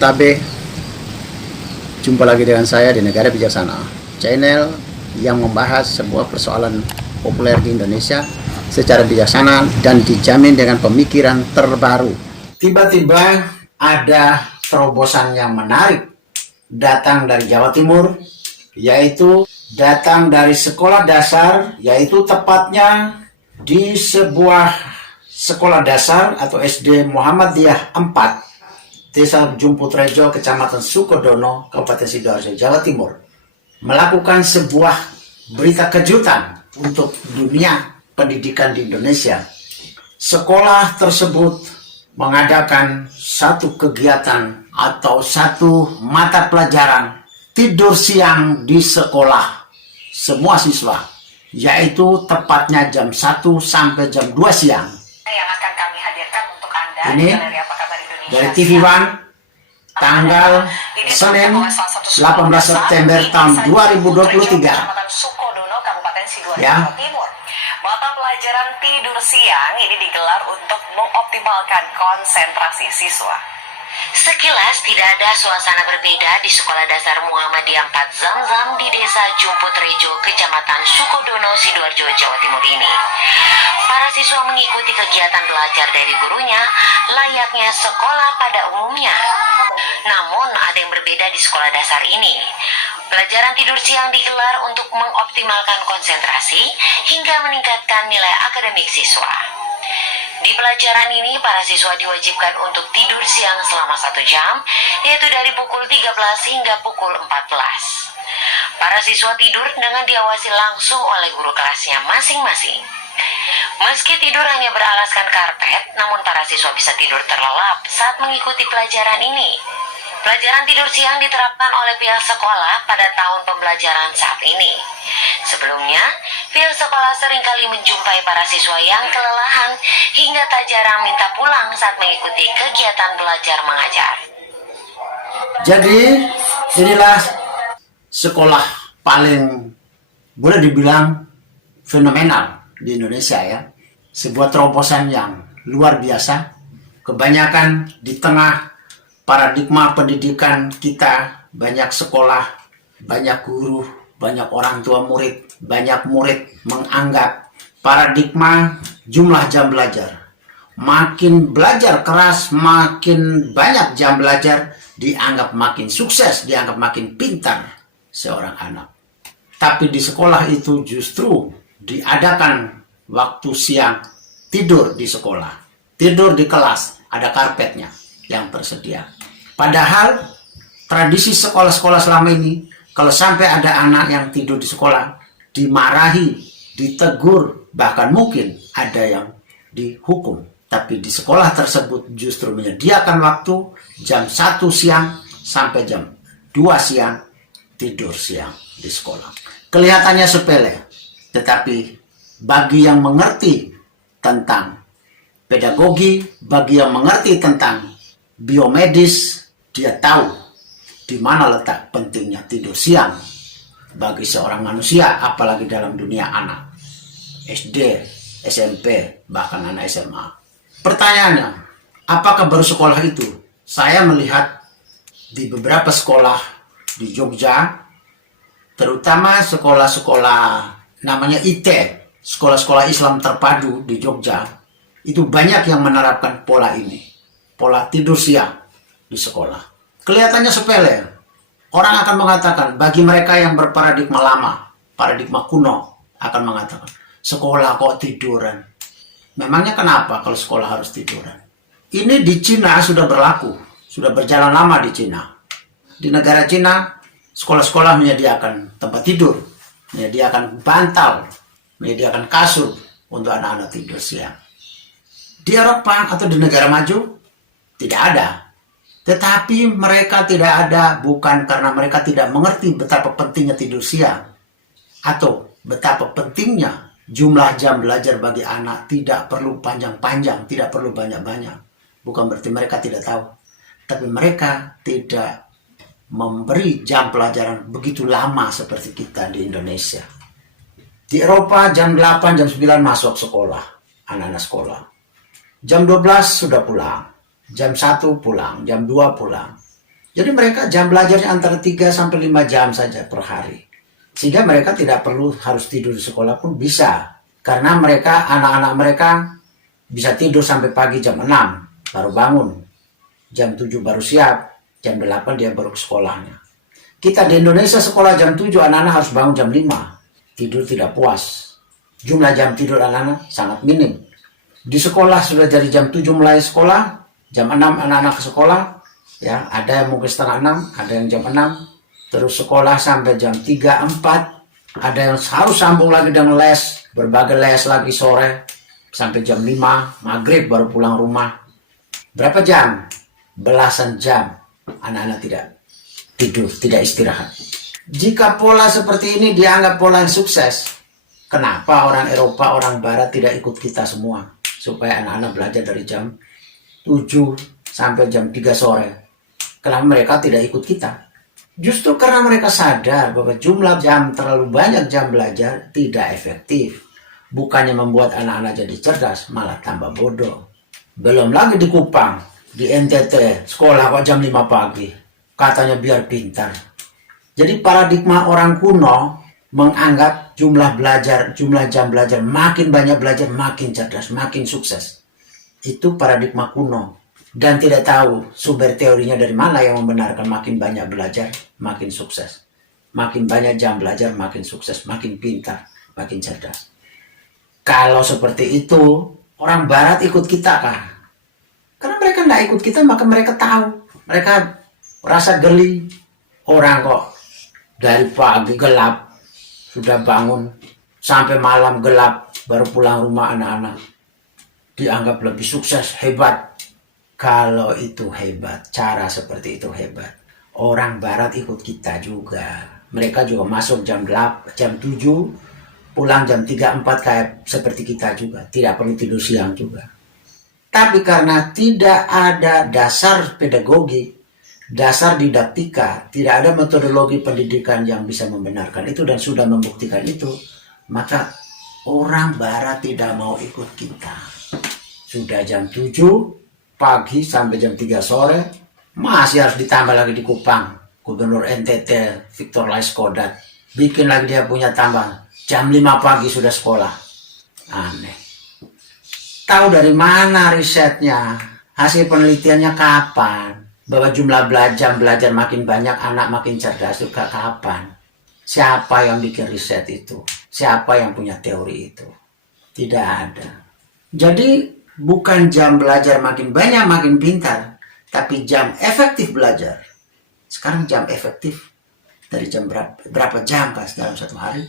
Tabe, jumpa lagi dengan saya di Negara Bijaksana, channel yang membahas sebuah persoalan populer di Indonesia secara bijaksana dan dijamin dengan pemikiran terbaru. Tiba-tiba ada terobosan yang menarik datang dari Jawa Timur, yaitu datang dari sekolah dasar, yaitu tepatnya di sebuah sekolah dasar atau SD Muhammadiyah 4, Desa Jumputrejo, Kecamatan Sukodono, Kabupaten Sidoarjo, Jawa Timur, melakukan sebuah berita kejutan untuk dunia pendidikan di Indonesia. Sekolah tersebut mengadakan satu kegiatan atau satu mata pelajaran tidur siang di sekolah semua siswa, yaitu tepatnya jam 1 sampai jam 2 siang. Yang akan kami hadirkan untuk Anda ini dari Apa Kabar Indonesia dari TV One tanggal Senin 18 September tahun 2023. Kecamatan Sukodono, Kabupaten Sidoarjo, Ya. Jawa Timur. Mata pelajaran tidur siang ini digelar untuk mengoptimalkan konsentrasi siswa. Sekilas tidak ada suasana berbeda di Sekolah Dasar Muhammadiyah 4 Zamzam di Desa Jumputrejo, Kecamatan Sukodono, Sidoarjo, Jawa Timur ini. Para siswa mengikuti kegiatan belajar dari gurunya layaknya sekolah pada umumnya. Namun ada yang berbeda di sekolah dasar ini. Pelajaran tidur siang digelar untuk mengoptimalkan konsentrasi hingga meningkatkan nilai akademik siswa. Di pelajaran ini, para siswa diwajibkan untuk tidur siang selama 1 jam, yaitu dari pukul 13 hingga pukul 14. Para siswa tidur dengan diawasi langsung oleh guru kelasnya masing-masing. Meski tidur hanya beralaskan karpet, namun para siswa bisa tidur terlelap saat mengikuti pelajaran ini. Pelajaran tidur siang diterapkan oleh pihak sekolah pada tahun pembelajaran saat ini. Sebelumnya, pihak sekolah seringkali menjumpai para siswa yang kelelahan hingga tak jarang minta pulang saat mengikuti kegiatan belajar mengajar. Jadi inilah sekolah paling boleh dibilang fenomenal di Indonesia ya. Sebuah terobosan yang luar biasa. Kebanyakan di tengah paradigma pendidikan kita, banyak sekolah, banyak guru, banyak orang tua murid, banyak murid menganggap paradigma jumlah jam belajar. Makin belajar keras, makin banyak jam belajar, dianggap makin sukses, dianggap makin pintar seorang anak. Tapi di sekolah itu justru diadakan waktu siang, tidur di sekolah, tidur di kelas, ada karpetnya yang tersedia. Padahal tradisi sekolah-sekolah selama ini, kalau sampai ada anak yang tidur di sekolah, dimarahi, ditegur, bahkan mungkin ada yang dihukum. Tapi di sekolah tersebut justru menyediakan waktu jam 1 siang sampai jam 2 siang tidur siang di sekolah. Kelihatannya sepele, tetapi bagi yang mengerti tentang pedagogi, bagi yang mengerti tentang biomedis, dia tahu di mana letak pentingnya tidur siang bagi seorang manusia, apalagi dalam dunia anak SD, SMP, bahkan anak SMA. Pertanyaannya, apakah baru sekolah itu? Saya melihat di beberapa sekolah di Jogja, terutama sekolah-sekolah namanya IT, sekolah-sekolah Islam terpadu di Jogja, itu banyak yang menerapkan pola ini, pola tidur siang di sekolah. Kelihatannya sepele. Orang akan mengatakan, bagi mereka yang berparadigma lama, paradigma kuno, akan mengatakan, sekolah kok tiduran. Memangnya kenapa kalau sekolah harus tiduran? Ini di Cina sudah berlaku, sudah berjalan lama di Cina. Di negara Cina, sekolah-sekolah menyediakan tempat tidur, menyediakan bantal, menyediakan kasur untuk anak-anak tidur siang. Di Eropa atau di negara maju, tidak ada. Tetapi mereka tidak ada bukan karena mereka tidak mengerti betapa pentingnya tidur siang, atau betapa pentingnya jumlah jam belajar bagi anak tidak perlu panjang-panjang, tidak perlu banyak-banyak. Bukan berarti mereka tidak tahu, tapi mereka tidak memberi jam pelajaran begitu lama seperti kita di Indonesia. Di Eropa jam 8, jam 9 masuk sekolah, anak-anak sekolah. Jam 12 sudah pulang, jam 1 pulang, jam 2 pulang. Jadi mereka jam belajarnya antara 3 sampai 5 jam saja per hari. Sehingga mereka tidak perlu harus tidur di sekolah pun bisa. Karena mereka, anak-anak mereka bisa tidur sampai pagi jam 6 baru bangun. Jam 7 baru siap, jam 8 dia baru ke sekolahnya. Kita di Indonesia sekolah jam 7, anak-anak harus bangun jam 5. Tidur tidak puas. Jumlah jam tidur anak-anak sangat minim. Di sekolah sudah jadi jam 7 mulai sekolah, jam 6 anak-anak ke sekolah. Ya, ada yang mungkin setengah 6, ada yang jam 6, terus sekolah sampai jam 3, 4, ada yang harus sambung lagi dengan les, berbagai les lagi sore, sampai jam 5, maghrib baru pulang rumah. Berapa jam? Belasan jam anak-anak tidak tidur, tidak istirahat. Jika pola seperti ini dianggap pola yang sukses, kenapa orang Eropa, orang Barat tidak ikut kita semua? Supaya anak-anak belajar dari jam 7 sampai jam 3 sore. Kenapa mereka tidak ikut kita? Justru karena mereka sadar bahwa jumlah jam, terlalu banyak jam belajar tidak efektif. Bukannya membuat anak-anak jadi cerdas, malah tambah bodoh. Belum lagi di Kupang, di NTT, sekolah kok jam 5 pagi. Katanya biar pintar. Jadi paradigma orang kuno menganggap jumlah jam belajar, makin banyak belajar, makin cerdas, makin sukses. Itu paradigma kuno. Dan tidak tahu sumber teorinya dari mana yang membenarkan makin banyak belajar, makin sukses. Makin banyak jam belajar, makin sukses, makin pintar, makin cerdas. Kalau seperti itu, orang Barat ikut kita kah? Karena mereka tidak ikut kita, maka mereka tahu. Mereka rasa geli. Orang kok dari pagi gelap, sudah bangun, sampai malam gelap, baru pulang rumah anak-anak. Dianggap lebih sukses, hebat. Kalau itu hebat, cara seperti itu hebat. Orang Barat ikut kita juga. Mereka juga masuk jam 8, jam 7, pulang jam 3, 4 kayak seperti kita juga. Tidak perlu tidur siang juga. Tapi karena tidak ada dasar pedagogi, dasar didaktika, tidak ada metodologi pendidikan yang bisa membenarkan itu dan sudah membuktikan itu, maka orang Barat tidak mau ikut kita. Sudah jam 7 pagi sampai jam 3 sore, masih harus ditambah lagi di Kupang. Gubernur NTT, Victor Laiskodat, bikin lagi dia punya tambah. Jam 5 pagi sudah sekolah. Aneh. Tahu dari mana risetnya? Hasil penelitiannya kapan? Bahwa jumlah jam belajar makin banyak, anak makin cerdas juga kapan? Siapa yang bikin riset itu? Siapa yang punya teori itu? Tidak ada. Jadi bukan jam belajar makin banyak, makin pintar, tapi jam efektif belajar. Sekarang jam efektif dari jam berapa jam kan dalam satu hari,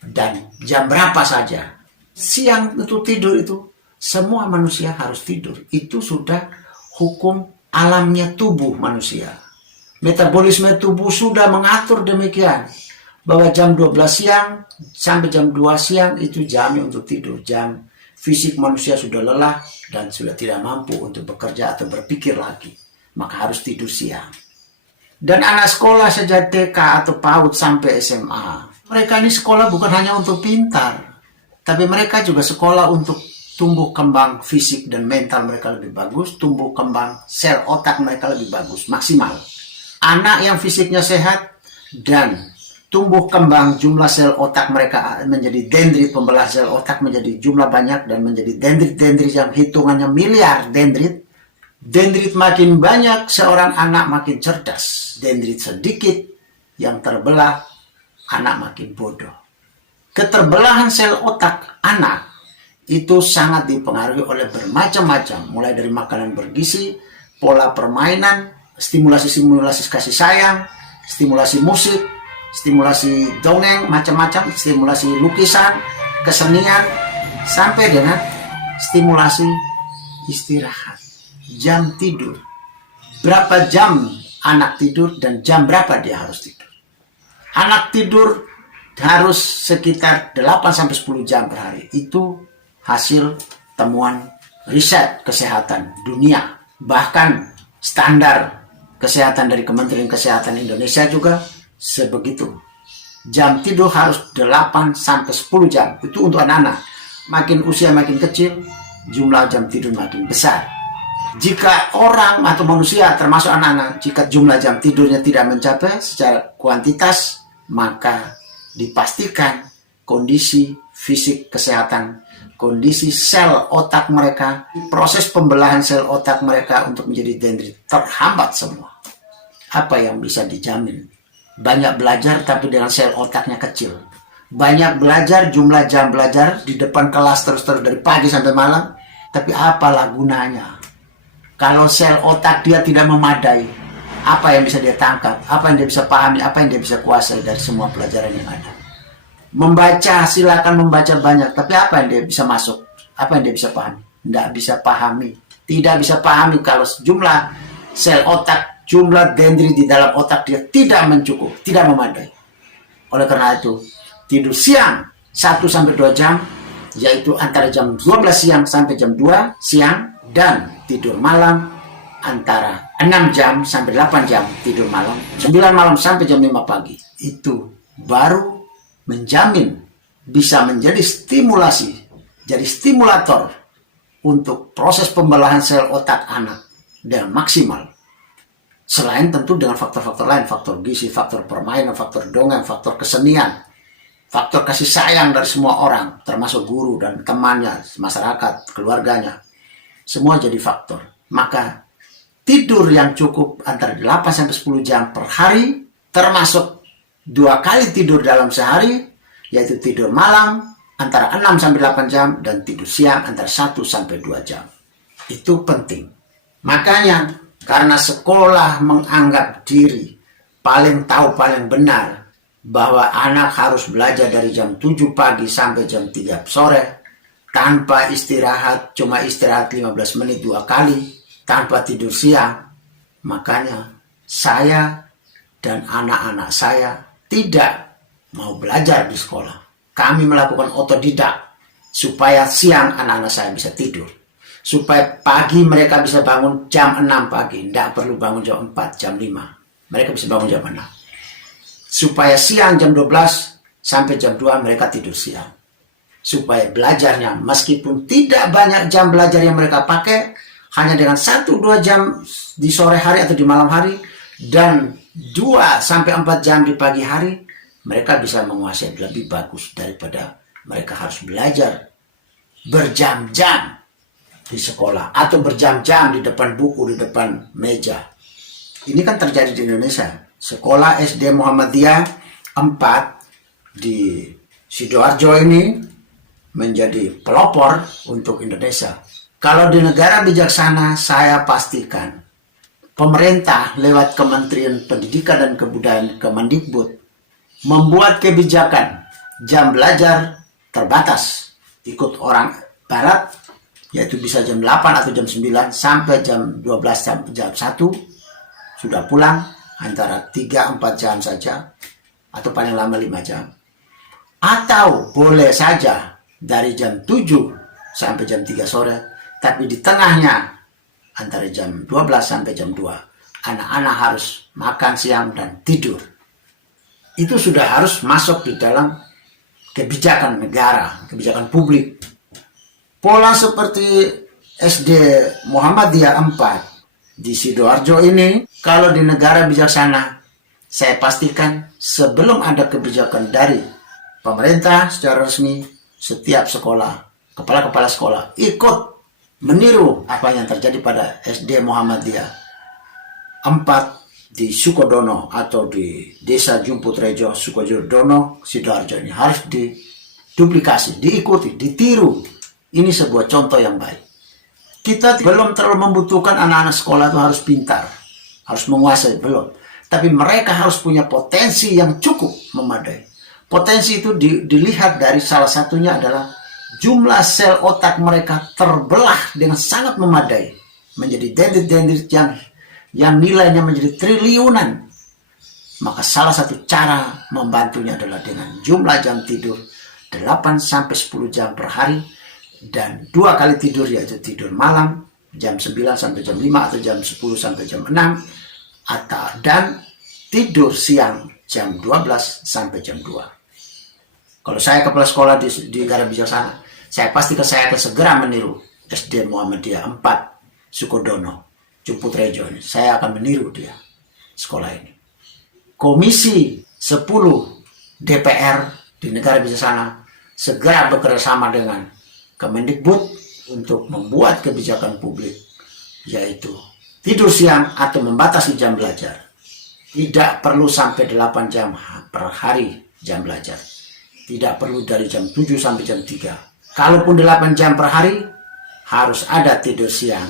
dan jam berapa saja. Siang itu tidur itu, semua manusia harus tidur. Itu sudah hukum alamnya tubuh manusia. Metabolisme tubuh sudah mengatur demikian, bahwa jam 12 siang sampai jam 2 siang itu jamnya untuk tidur. Jam fisik manusia sudah lelah dan sudah tidak mampu untuk bekerja atau berpikir lagi. Maka harus tidur siang. Dan anak sekolah sejak TK atau PAUD sampai SMA. Mereka ini sekolah bukan hanya untuk pintar. Tapi mereka juga sekolah untuk tumbuh kembang fisik dan mental mereka lebih bagus. Tumbuh kembang sel otak mereka lebih bagus, maksimal. Anak yang fisiknya sehat dan tumbuh kembang jumlah sel otak mereka menjadi dendrit, pembelah sel otak menjadi jumlah banyak dan menjadi dendrit-dendrit yang hitungannya miliar dendrit. Dendrit makin banyak, seorang anak makin cerdas. Dendrit sedikit yang terbelah, anak makin bodoh. Keterbelahan sel otak anak itu sangat dipengaruhi oleh bermacam-macam, mulai dari makanan bergizi, pola permainan, stimulasi-stimulasi kasih sayang, stimulasi musik, stimulasi dongeng, macam-macam, stimulasi lukisan, kesenian, sampai dengan stimulasi istirahat, jam tidur. Berapa jam anak tidur dan jam berapa dia harus tidur. Anak tidur harus sekitar 8-10 jam per hari. Itu hasil temuan riset kesehatan dunia. Bahkan standar kesehatan dari Kementerian Kesehatan Indonesia juga sebegitu. Jam tidur harus 8-10 jam. Itu untuk anak-anak. Makin usia makin kecil, jumlah jam tidur makin besar. Jika orang atau manusia termasuk anak-anak, jika jumlah jam tidurnya tidak mencapai secara kuantitas, maka dipastikan kondisi fisik kesehatan, kondisi sel otak mereka, proses pembelahan sel otak mereka untuk menjadi dendrit terhambat semua. Apa yang bisa dijamin? Banyak belajar tapi dengan sel otaknya kecil. Banyak belajar, jumlah jam belajar di depan kelas terus-terus dari pagi sampai malam, tapi apalah gunanya kalau sel otak dia tidak memadai? Apa yang bisa dia tangkap? Apa yang dia bisa pahami? Apa yang dia bisa kuasai dari semua pelajaran yang ada? Membaca, silakan membaca banyak, tapi apa yang dia bisa masuk? Apa yang dia bisa pahami? Tidak bisa pahami. Tidak bisa pahami kalau jumlah sel otak, jumlah dendrit di dalam otak dia tidak mencukup, tidak memadai. Oleh karena itu, tidur siang 1-2 jam, yaitu antara jam 12 siang sampai jam 2 siang, dan tidur malam antara 6 jam sampai 8 jam tidur malam, 9 malam sampai jam 5 pagi. Itu baru menjamin bisa menjadi stimulasi, jadi stimulator untuk proses pembelahan sel otak anak dengan maksimal. Selain tentu dengan faktor-faktor lain, faktor gizi, faktor permainan, faktor dongeng, faktor kesenian, faktor kasih sayang dari semua orang, termasuk guru dan temannya, masyarakat, keluarganya. Semua jadi faktor. Maka tidur yang cukup antara 8-10 jam per hari, termasuk 2 kali tidur dalam sehari, yaitu tidur malam antara 6-8 jam dan tidur siang antara 1-2 jam. Itu penting. Makanya karena sekolah menganggap diri paling tahu, paling benar bahwa anak harus belajar dari jam 7 pagi sampai jam 3 sore, tanpa istirahat, cuma istirahat 15 menit 2 kali, tanpa tidur siang. Makanya saya dan anak-anak saya tidak mau belajar di sekolah. Kami melakukan otodidak supaya siang anak-anak saya bisa tidur. Supaya pagi mereka bisa bangun jam 6 pagi. Tidak perlu bangun jam 4, jam 5. Mereka bisa bangun jam 6. Supaya siang jam 12 sampai jam 2 mereka tidur siang. Supaya belajarnya meskipun tidak banyak jam belajar yang mereka pakai, hanya dengan 1-2 jam di sore hari atau di malam hari, dan 2-4 jam di pagi hari, mereka bisa menguasai lebih bagus daripada mereka harus belajar berjam-jam di sekolah atau berjam-jam di depan buku, di depan meja. Ini kan terjadi di Indonesia. Sekolah SD Muhammadiyah 4 di Sidoarjo ini menjadi pelopor untuk Indonesia. Kalau di negara bijaksana, saya pastikan pemerintah lewat Kementerian Pendidikan dan Kebudayaan Kemendikbud membuat kebijakan jam belajar terbatas. Ikut orang barat, yaitu bisa jam 8 atau jam 9 sampai jam 12 sampai jam 1 sudah pulang, antara 3-4 jam saja atau paling lama 5 jam. Atau boleh saja dari jam 7 sampai jam 3 sore, tapi di tengahnya antara jam 12 sampai jam 2 anak-anak harus makan siang dan tidur. Itu sudah harus masuk di dalam kebijakan negara, kebijakan publik. Pola seperti SD Muhammadiyah 4 di Sidoarjo ini, kalau di negara bijaksana, saya pastikan sebelum ada kebijakan dari pemerintah secara resmi, setiap sekolah, kepala-kepala sekolah ikut meniru apa yang terjadi pada SD Muhammadiyah 4 di Sukodono atau di Desa Jumputrejo, Sukodono, Sidoarjo ini harus diduplikasi, diikuti, ditiru. Ini sebuah contoh yang baik. Kita belum terlalu membutuhkan anak-anak sekolah itu harus pintar, harus menguasai, belum. Tapi mereka harus punya potensi yang cukup memadai. Potensi itu dilihat dari salah satunya adalah jumlah sel otak mereka terbelah dengan sangat memadai. Menjadi dendrit-dendrit yang nilainya menjadi triliunan. Maka salah satu cara membantunya adalah dengan jumlah jam tidur 8-10 jam per hari, dan 2 kali tidur, yaitu tidur malam jam 9 sampai jam 5 atau jam 10 sampai jam 6, dan tidur siang jam 12 sampai jam 2. Kalau saya kepala sekolah di negara bijaksana, saya pastikan saya akan segera meniru SD Muhammadiyah 4 Sukodono, Jumputrejo ini. Saya akan meniru dia sekolah ini. Komisi 10 DPR di negara bijaksana segera bekerjasama dengan Kemendikbud untuk membuat kebijakan publik, yaitu tidur siang atau membatasi jam belajar. Tidak perlu sampai 8 jam per hari jam belajar. Tidak perlu dari jam 7 sampai jam 3. Kalaupun 8 jam per hari, harus ada tidur siang.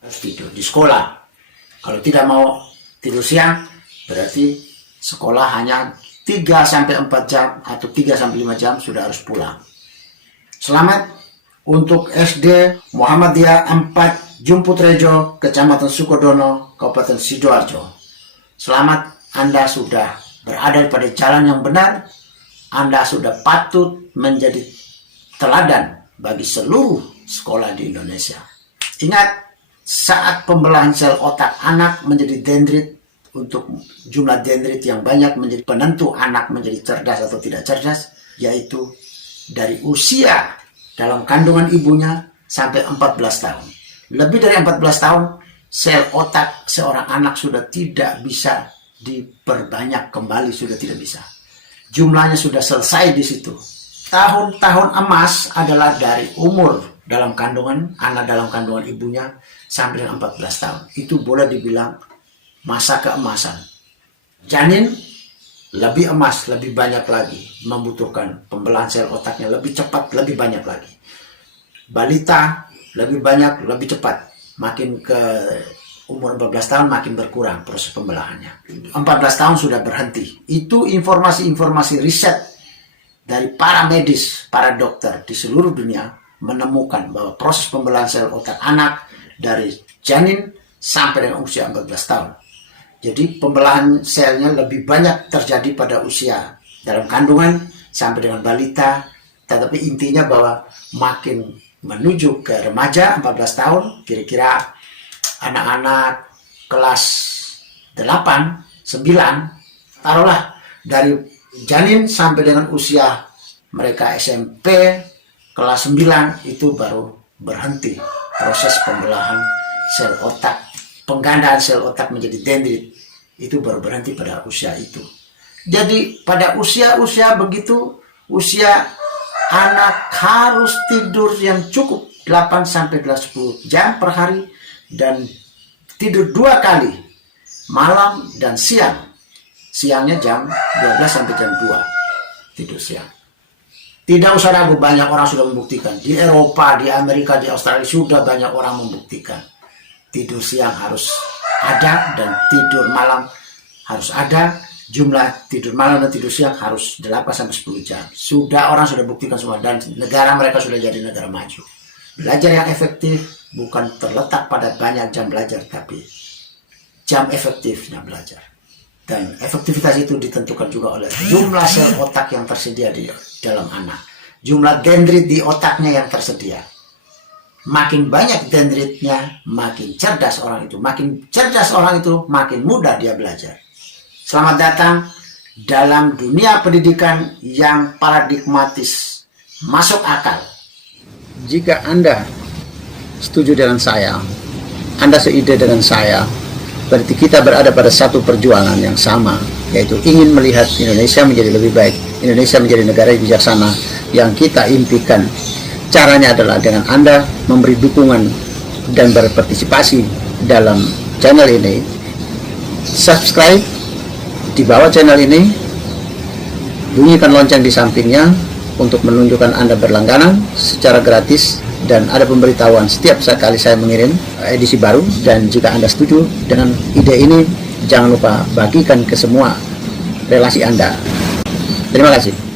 Harus tidur di sekolah. Kalau tidak mau tidur siang, berarti sekolah hanya 3 sampai 4 jam atau 3 sampai 5 jam sudah harus pulang. Selamat untuk SD Muhammadiyah 4 Jumputrejo, Kecamatan Sukodono, Kabupaten Sidoarjo. Selamat, Anda sudah berada pada jalan yang benar. Anda sudah patut menjadi teladan bagi seluruh sekolah di Indonesia. Ingat, saat pembelahan sel otak anak menjadi dendrit, untuk jumlah dendrit yang banyak menjadi penentu anak menjadi cerdas atau tidak cerdas, yaitu dari usia dalam kandungan ibunya sampai 14 tahun. Lebih dari 14 tahun, sel otak seorang anak sudah tidak bisa diperbanyak kembali, sudah tidak bisa. Jumlahnya sudah selesai di situ. Tahun-tahun emas adalah dari umur dalam kandungan, anak dalam kandungan ibunya sampai dengan 14 tahun. Itu boleh dibilang masa keemasan. Janin lebih emas, lebih banyak lagi, membutuhkan pembelahan sel otaknya lebih cepat, lebih banyak lagi. Balita lebih banyak, lebih cepat. Makin ke umur 14 tahun makin berkurang proses pembelahannya. 14 tahun sudah berhenti. Itu informasi-informasi riset dari para medis, para dokter di seluruh dunia menemukan bahwa proses pembelahan sel otak anak dari janin sampai dengan usia 14 tahun. Jadi pembelahan selnya lebih banyak terjadi pada usia dalam kandungan sampai dengan balita. Tetapi intinya bahwa makin menuju ke remaja 14 tahun, kira-kira anak-anak kelas 8, 9, taruhlah dari janin sampai dengan usia mereka SMP kelas 9, itu baru berhenti proses pembelahan sel otak. Penggandaan sel otak menjadi dendrit itu baru berhenti pada usia itu. Jadi pada usia-usia begitu, usia anak harus tidur yang cukup 8 sampai 10 jam per hari dan tidur 2 kali, malam dan siang. Siangnya jam 12 sampai jam 2 tidur siang. Tidak usah ragu, banyak orang sudah membuktikan. Di Eropa, di Amerika, di Australia sudah banyak orang membuktikan. Tidur siang harus ada dan tidur malam harus ada. Jumlah tidur malam dan tidur siang harus 8 sampai 10 jam. Orang sudah buktikan semua dan negara mereka sudah jadi negara maju. Belajar yang efektif bukan terletak pada banyak jam belajar, tapi jam efektifnya belajar. Dan efektivitas itu ditentukan juga oleh jumlah sel otak yang tersedia di dalam anak. Jumlah dendrit di otaknya yang tersedia. Makin banyak dendritnya, makin cerdas orang itu. Makin cerdas orang itu, makin mudah dia belajar. Selamat datang dalam dunia pendidikan yang paradigmatis, masuk akal. Jika Anda setuju dengan saya, Anda seide dengan saya, berarti kita berada pada satu perjuangan yang sama, yaitu ingin melihat Indonesia menjadi lebih baik, Indonesia menjadi negara yang bijaksana yang kita impikan. Caranya adalah dengan Anda memberi dukungan dan berpartisipasi dalam channel ini. Subscribe di bawah channel ini, bunyikan lonceng di sampingnya untuk menunjukkan Anda berlangganan secara gratis, dan ada pemberitahuan setiap kali saya mengirim edisi baru. Dan jika Anda setuju dengan ide ini, jangan lupa bagikan ke semua relasi Anda. Terima kasih.